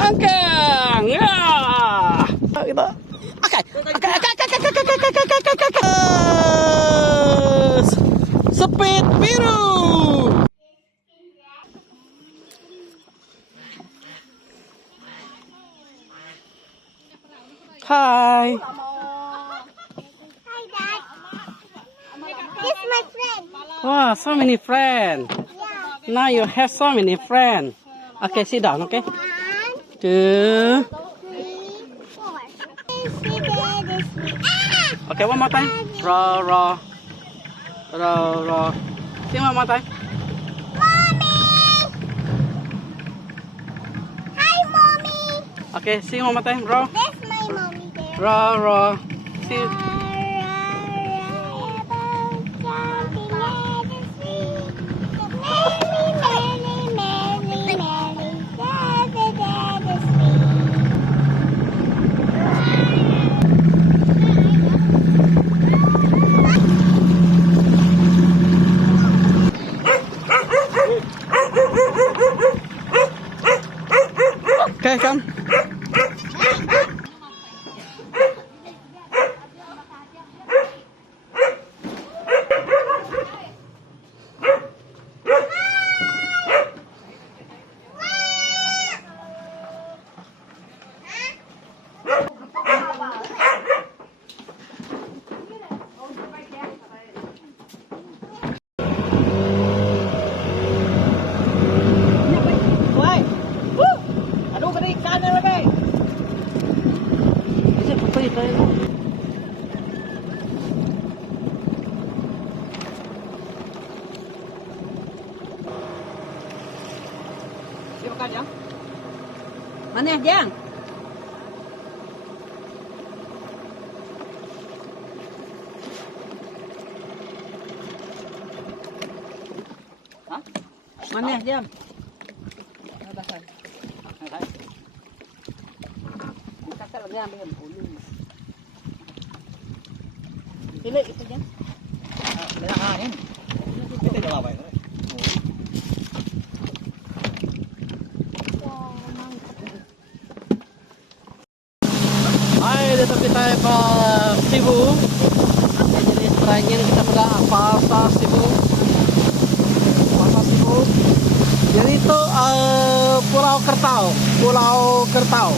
Angkang. Ya. Kita. Oke. Speed biru. Hai. Hi, Dad. This is my friend. Wow, so many friends. Yeah. Now you have so many friends. Okay, sit down, okay? 1, 2. 3, 4. This is Ah! Okay, one more time. Row, row. Row, row. Sing one more time. Mommy! Hi, Mommy. Okay, sing one more time. Row, That's my mommy there. row, row. Sing. Okay, come. Aduh, kena ikan lagi. Bisa apa itu? Siapa Jang? Mana Jang? Hah? Mana Jang? Kakak lagi ambil ulu. Pilih itu Jang. Ini. Kita udah apa ini? Hai, dito kita ke Cebu. Jadi sekarang ini kita megang pasar Cebu. Pasar Cebu. Jadi itu Pulau Kertau. Pulau Kertau.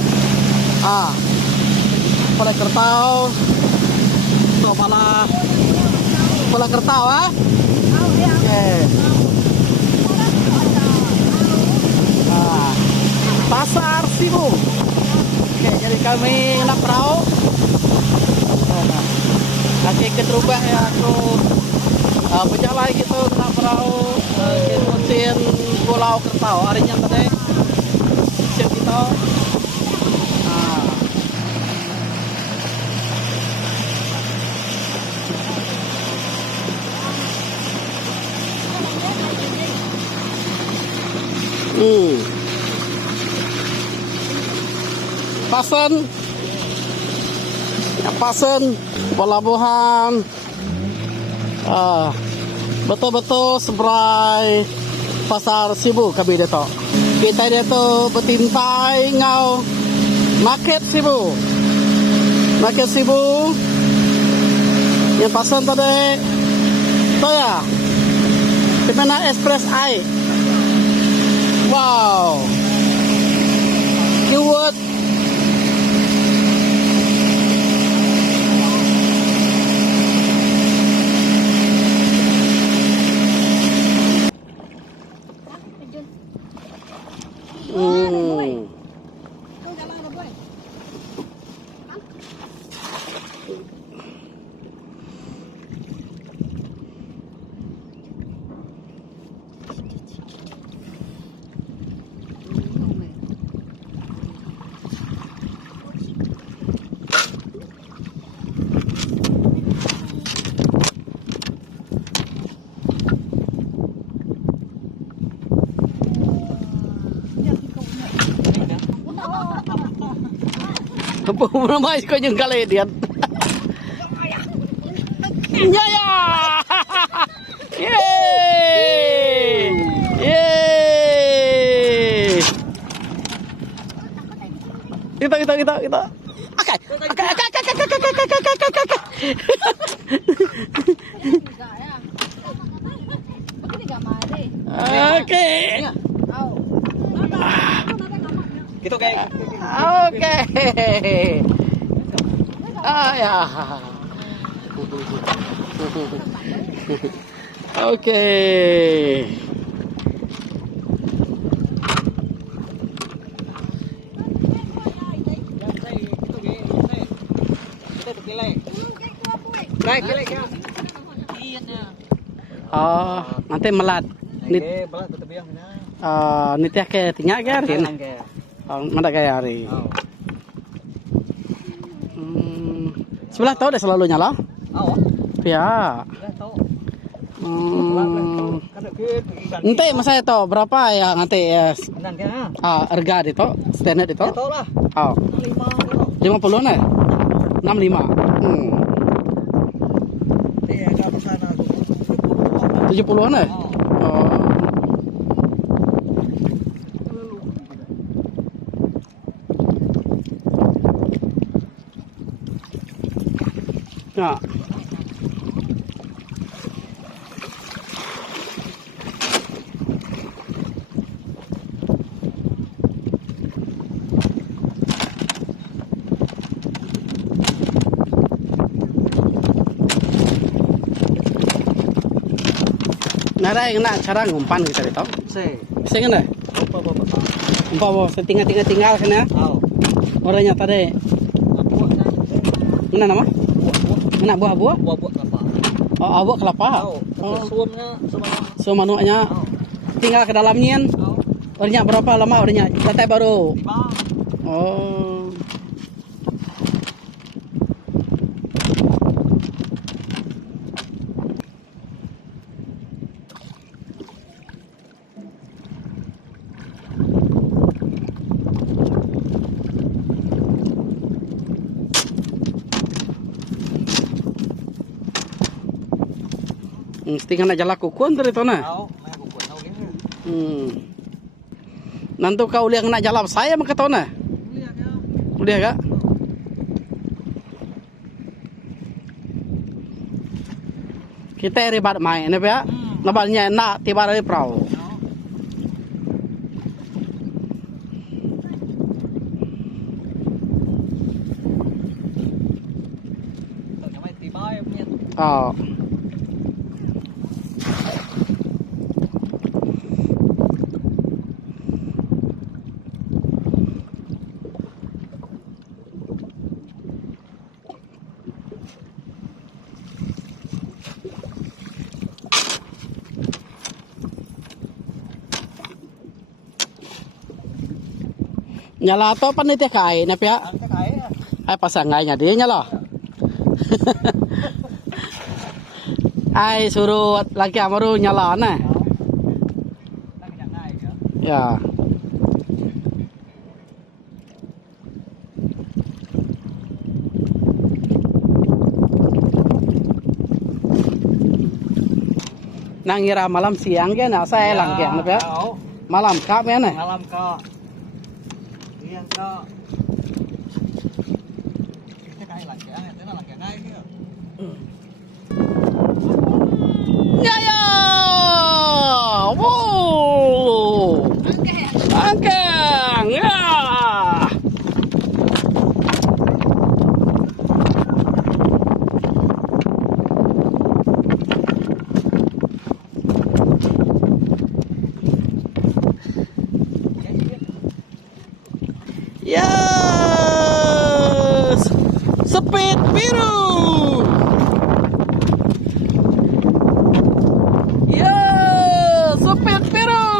Pulau Kertau. Itu mana? Pulau Kertau, Oke. Pasar Cebu. Oke, jadi kami nak perahu. Kaki keterubah ya aku berjalan gitu nak perahu ke musim Pulau Kertau. Harinya tadi musim kita. Pasen pelabuhan betul-betul seberai pasar Cebu kami detok. Kita itu bertintai ngau market Cebu. Market Cebu yang pasen tadi tu ya. Di mana Express I. Wow. Keyword Pumamay ko yung kaledian. Yaya! Yay! Yay! Kita. Oke. Oke. Gitu kayak. Oke. Ya. Oke. Oh, nanti melat. Nit balat tebiyang na. Nitya ke tinggal garin. Mana gaya hari. Sebelah tahu deh selalu nyala. Oh. Ya. Tahu. Nanti masa itu berapa ya nanti ya? Nang kaya. Harga itu standar itu? Tahu lah. Oh. 5 50 nih. 65. Iya, kalau sana 70 nih. Oh. Ya. Nara yang nak cara ngumpan kita itu. Saya kena. Umpa tinggal kena. Orangnya tadi. Mana nama? Mana buah? Buah kelapa. Oh, buah kelapa. Suamnya So manuanya tinggal ke dalamnya. Orangnya berapa lama orangnya? Lantai baru. 5. Oh. Mesti kena jala kukuan dari itu na. Nanti kau lihat kena jala saya maka tahu na. Udah kak. Kita ribat main, ni ya. Nabalnya nak tiba dari perahu. Oh. Nyala to panitia kai na pia. Ay pasangainya dia nyala. Ay suruh laki amaru nyala na. Ya. Nangira malam siang ke na saya lang ke na pia. Malam ka me na. Malam ka. Iya ka. Kita kai lang kaya, ito na lang kaya nai kia. Ya ya. Wow. Angkang. Ya. Yes. Speed biru. Yes, speed biru.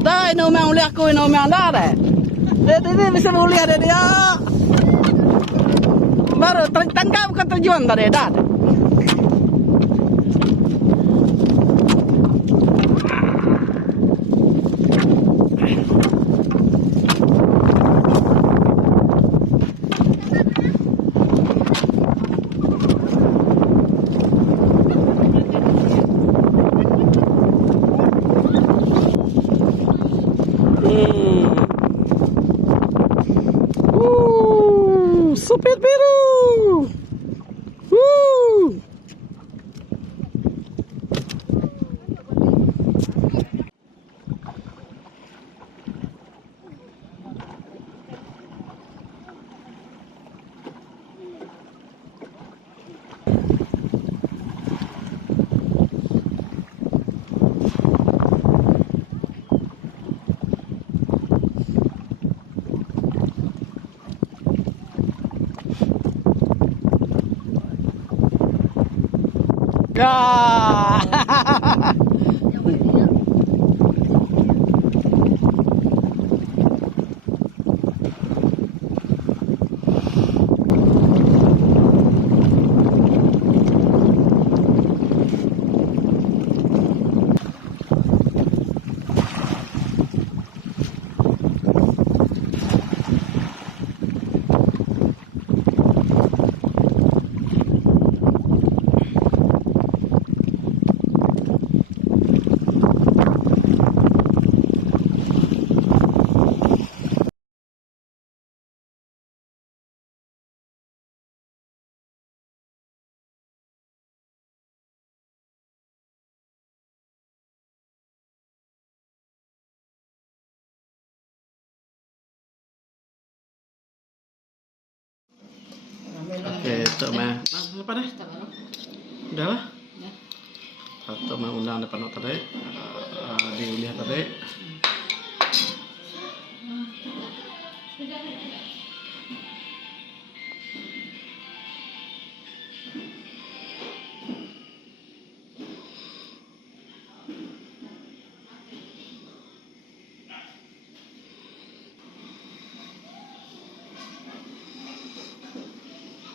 Dah ini memang boleh aku ini memang dah deh. Dia bisa boleh ada dia. Baru tangkap bukan tujuan tadi dah. Ya. Oke, itu mah. Apa deh? Udah lah. Atau mah undang depan tadi. Diuliah tadi.